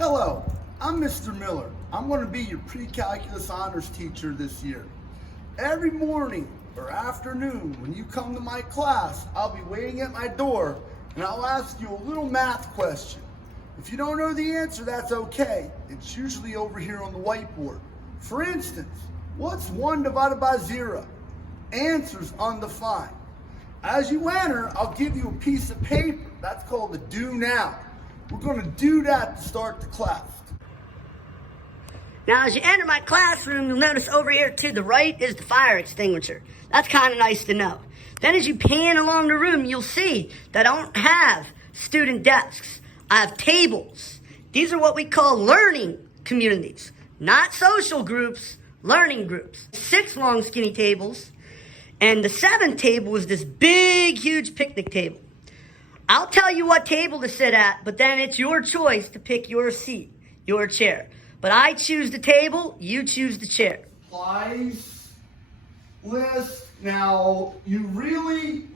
Hello, I'm Mr. Miller. I'm going to be your pre-calculus honors teacher this year. Every morning or afternoon when you come to my class, I'll be waiting at my door and I'll ask you a little math question. If you don't know the answer, that's okay. It's usually over here on the whiteboard. For instance, what's 1 divided by 0? Answer's undefined. As you enter, I'll give you a piece of paper. That's called a do now. We're going to do that to start the class. Now, as you enter my classroom, you'll notice over here to the right is the fire extinguisher. That's kind of nice to know. Then as you pan along the room, you'll see that I don't have student desks. I have tables. These are what we call learning communities, not social groups, learning groups. 6 long skinny tables, and the 7th table is this big, huge picnic table. I'll tell you what table to sit at, but then it's your choice to pick your seat, your chair. But I choose the table, you choose the chair. Supplies list. Now, you really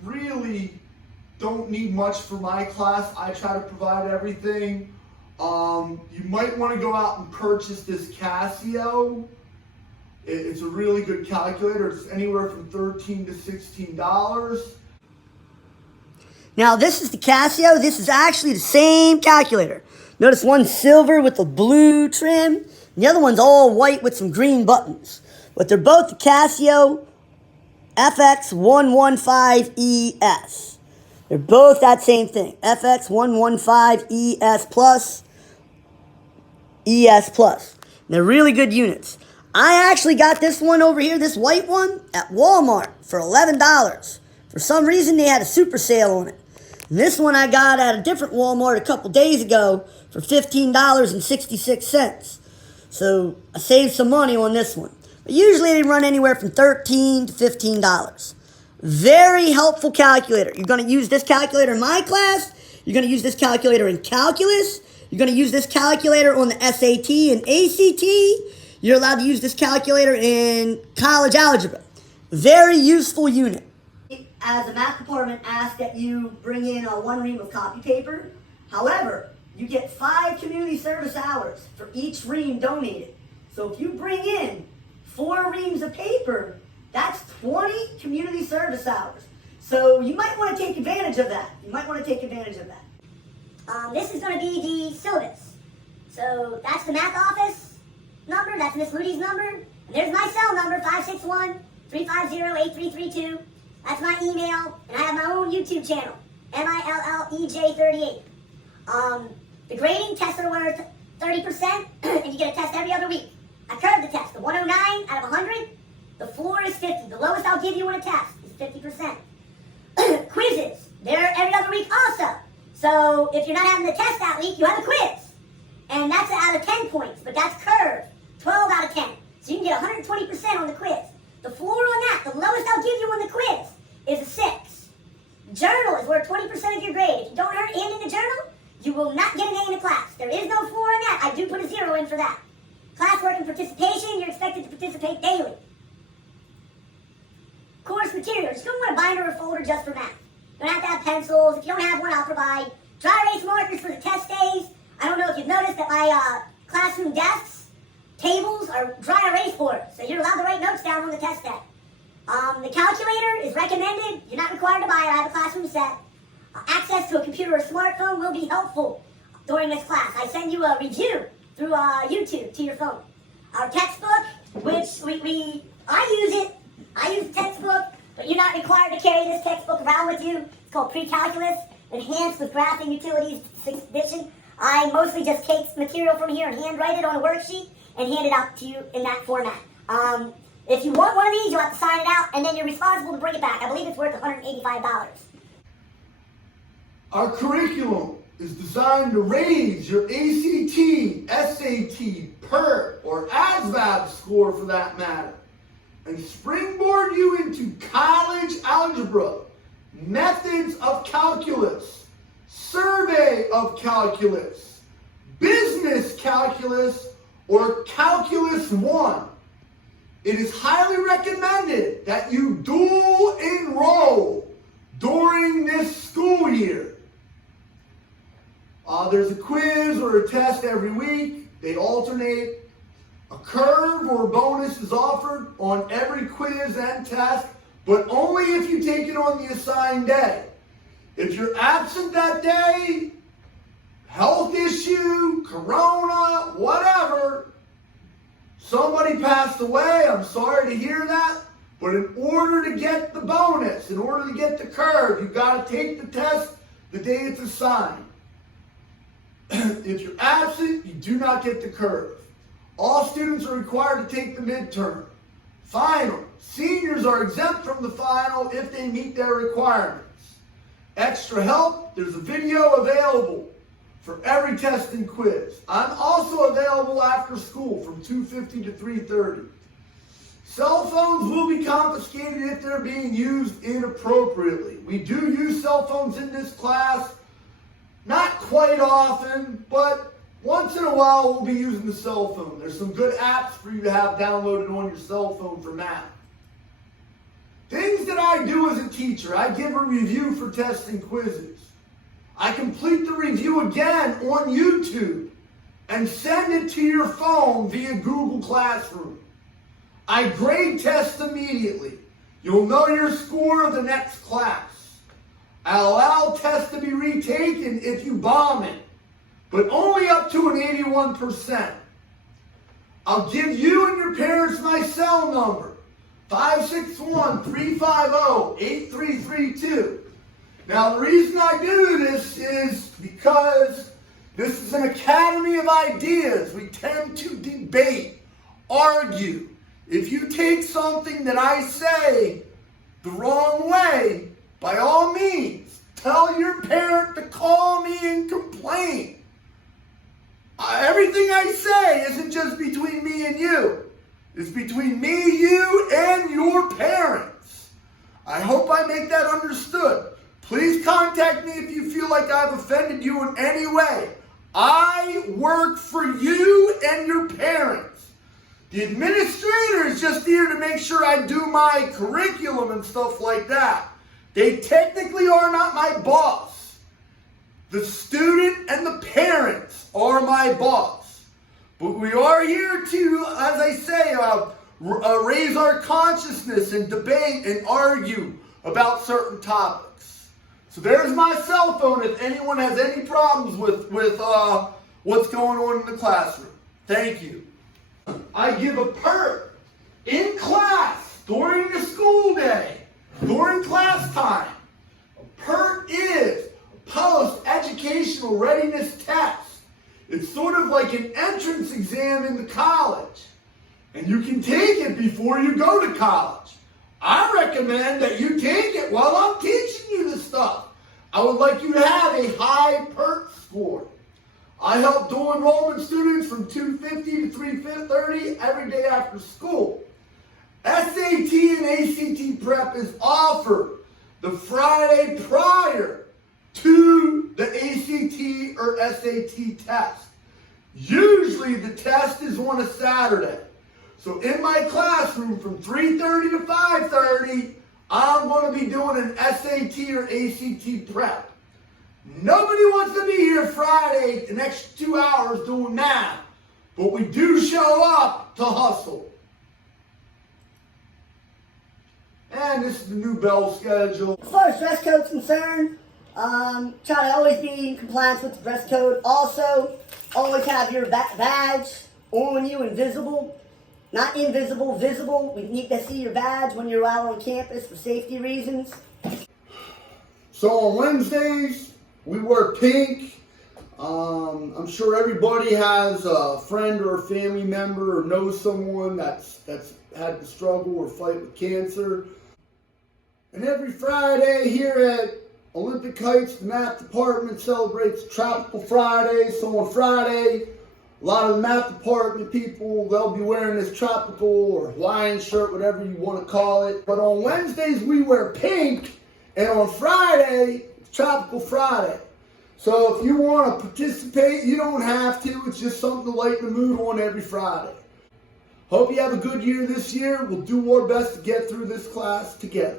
don't need much for my class. I try to provide everything. You might want to go out and purchase this Casio. It's a really good calculator. It's anywhere from $13 to $16. Now, this is the Casio. This is actually the same calculator. Notice one's silver with the blue trim, and the other one's all white with some green buttons. But they're both the Casio FX115ES. They're both that same thing. FX115ES Plus, ES Plus. They're really good units. I actually got this one over here, this white one, at Walmart for $11. For some reason, they had a super sale on it. And this one I got at a different Walmart a couple days ago for $15.66. So I saved some money on this one. But usually they run anywhere from $13 to $15. Very helpful calculator. You're going to use this calculator in my class. You're going to use this calculator in calculus. You're going to use this calculator on the SAT and ACT. You're allowed to use this calculator in college algebra. Very useful unit. As the math department asks that you bring in 1 ream of copy paper. However, you get 5 community service hours for each ream donated. So if you bring in 4 reams of paper, that's 20 community service hours. So you might want to take advantage of that. This is going to be the syllabus. So that's the math office number. That's Miss Moody's number. And there's my cell number, 561-350-8332. That's my email, and I have my own YouTube channel, MILLEJ38. The grading tests are worth 30%, and you get a test every other week. I curved the test. The 109 out of 100, the floor is 50. The lowest I'll give you on a test is 50%. Quizzes, they're every other week also. So if you're not having the test that week, you have a quiz. And that's out of 10 points, but that's curved, 12 out of 10. So you can get 120% on the quiz. The floor on that, the lowest I'll give you on the quiz, is a 6. Journal is worth 20% of your grade. If you don't hand in the journal, you will not get an A in the class. There is no floor on that. I do put a 0 in for that. Classwork and participation, you're expected to participate daily. Course materials, you don't want a binder or folder just for math. You don't have to have pencils. If you don't have one, I'll provide dry erase markers for the test days. I don't know if you've noticed that my classroom desks, tables are dry erase boards, so you're allowed to write notes down on the test day. The calculator is recommended. You're not required to buy it. I have a classroom set. Access to a computer or smartphone will be helpful during this class. I send you a review through YouTube to your phone. Our textbook, which I use it. I use the textbook, but you're not required to carry this textbook around with you. It's called Pre-Calculus, Enhanced with Graphing Utilities, 6th edition. I mostly just take material from here and handwrite it on a worksheet and hand it out to you in that format. If you want one of these, you'll have to sign it out, and then you're responsible to bring it back. I believe it's worth $185. Our curriculum is designed to raise your ACT, SAT, Perk, or ASVAB score for that matter, and springboard you into college algebra, methods of calculus, survey of calculus, business calculus, or calculus 1. It is highly recommended that you dual enroll during this school year. There's a quiz or a test every week. They alternate. A curve or a bonus is offered on every quiz and test, but only if you take it on the assigned day. If you're absent that day, health issue, corona, whatever, somebody passed away, I'm sorry to hear that, but in order to get the bonus, in order to get the curve, you've got to take the test the day it's assigned. If you're absent, you do not get the curve. All students are required to take the midterm. Final. Seniors are exempt from the final if they meet their requirements. Extra help, there's a video available for every test and quiz. I'm also available after school from 2:50 to 3:30. Cell phones will be confiscated if they're being used inappropriately. We do use cell phones in this class, not quite often, but once in a while we'll be using the cell phone. There's some good apps for you to have downloaded on your cell phone for math. Things that I do as a teacher: I give a review for tests and quizzes. I complete the review again on YouTube and send it to your phone via Google Classroom. I grade tests immediately. You'll know your score the next class. I allow tests to be retaken if you bomb it, but only up to an 81%. I'll give you and your parents my cell number, 561-350-8332. Now, the reason I do this is because this is an academy of ideas. We tend to debate, argue. If you take something that I say the wrong way, by all means, tell your parent to call me and complain. Everything I say isn't just between me and you. It's between me, you, and your parents. I hope I make that understood. Please contact me if you feel like I've offended you in any way. I work for you and your parents. The administrator is just here to make sure I do my curriculum and stuff like that. They technically are not my boss. The student and the parents are my boss. But we are here to, as I say, raise our consciousness and debate and argue about certain topics. So there's my cell phone if anyone has any problems with what's going on in the classroom. Thank you. I give a perk in class during the school day, during class time. A perk is a post-educational readiness test. It's sort of like an entrance exam in the college. And you can take it before you go to college. I recommend that you take it while I'm teaching you this stuff. I would like you to have a high PERK score. I help dual enrollment students from 2:50 to 3:30 every day after school. SAT and ACT prep is offered the Friday prior to the ACT or SAT test. Usually the test is on a Saturday. So in my classroom from 3:30 to 5:30, I'm going to be doing an SAT or ACT prep. Nobody wants to be here Friday the next 2 hours doing math, but we do show up to hustle. And this is the new bell schedule. As far as dress code's concerned, try to always be in compliance with the dress code. Also, always have your badge on you and visible. Not invisible, visible. We need to see your badge when you're out on campus for safety reasons. So on Wednesdays, we wear pink. I'm sure everybody has a friend or a family member or knows someone that's had to struggle or fight with cancer. And every Friday here at Olympic Heights, the math department celebrates Tropical Friday. So on Friday, a lot of the math department people, they'll be wearing this tropical or Hawaiian shirt, whatever you want to call it. But on Wednesdays, we wear pink. And on Friday, it's Tropical Friday. So if you want to participate, you don't have to. It's just something to lighten the mood on every Friday. Hope you have a good year this year. We'll do our best to get through this class together.